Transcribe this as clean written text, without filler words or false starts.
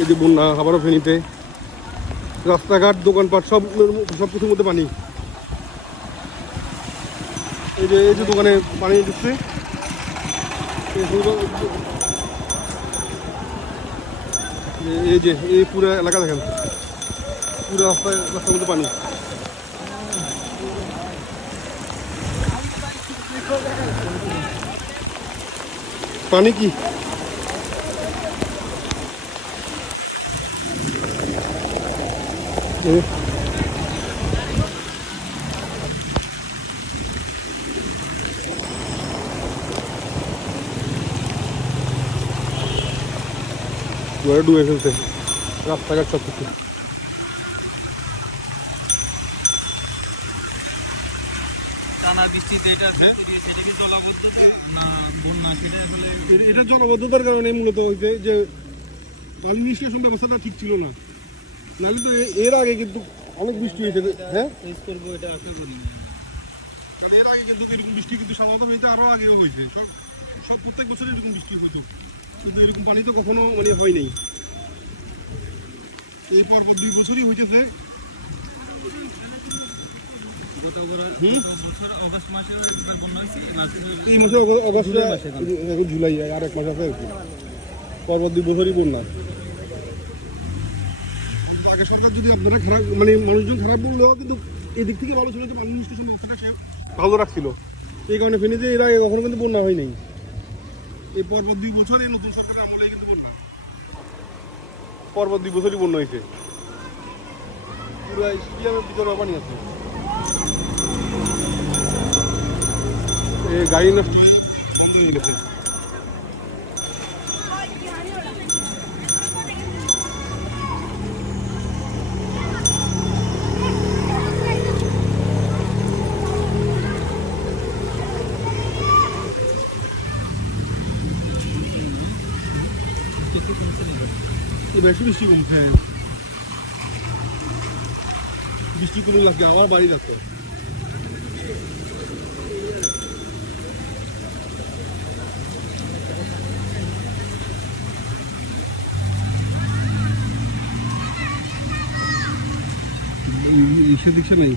এই যে বন্যা আবারও ফেনীতে, রাস্তাঘাট দোকানপাট সব কিছুর মধ্যে পানি। এই যে দোকানে পানি দিচ্ছে, এই যে এই পুরো এলাকা দেখেন, পুরো রাস্তার মধ্যে পানি। পানি কি ডুবে ফেলছে রাস্তাঘাট সব কিছু। এটা জলাবদ্ধতার কারণে মূলত হয়েছে যে পানি নিষ্কাশন ব্যবস্থাটা ঠিক ছিল না, নাহলে তো এর আগে কিন্তু অনেক বৃষ্টি হয়েছে। হ্যাঁ, এর আগে কিন্তু এরকম বৃষ্টি কিন্তু সাধারণত হয়েছে, আরো আগেও হয়েছে, সব প্রত্যেক বছর এরকম বৃষ্টি হতো, কিন্তু এরকম পানি তো কখনো মানে হয় নাই। এই পরপর 2 বছরই হইতেছে। এই মাসে অগস্ট এখন জুলাই আর 1 মাস আছে আর কি, পরপর 2 বছরই বন্যা। আগে সরকার যদি আপনারা খারাপ মানে মানুষজন খারাপ বললেও কিন্তু এদিক থেকে ভালো ছিল যে পানি নিষ্কাশন ব্যবস্থাটা সে ভালো রাখছিল, এই কারণে ফেনীতে এর আগে কখনো কিন্তু বন্যা হয় নাই। এই পরপর 2 বছর এই নতুন সরকারের আমলে কিন্তু বন্যা, পরপর 2 বছরই বন্যা হয়েছে, পুরো স্টেডিয়ামের ভিতরে পানি আছে। এই গাড়ি নষ্ট হয়ে গেছে। বেশি বৃষ্টি কমছে, বৃষ্টি কমে লাগবে আবার বাড়ি যাচ্ছে। সেদিকে নেই।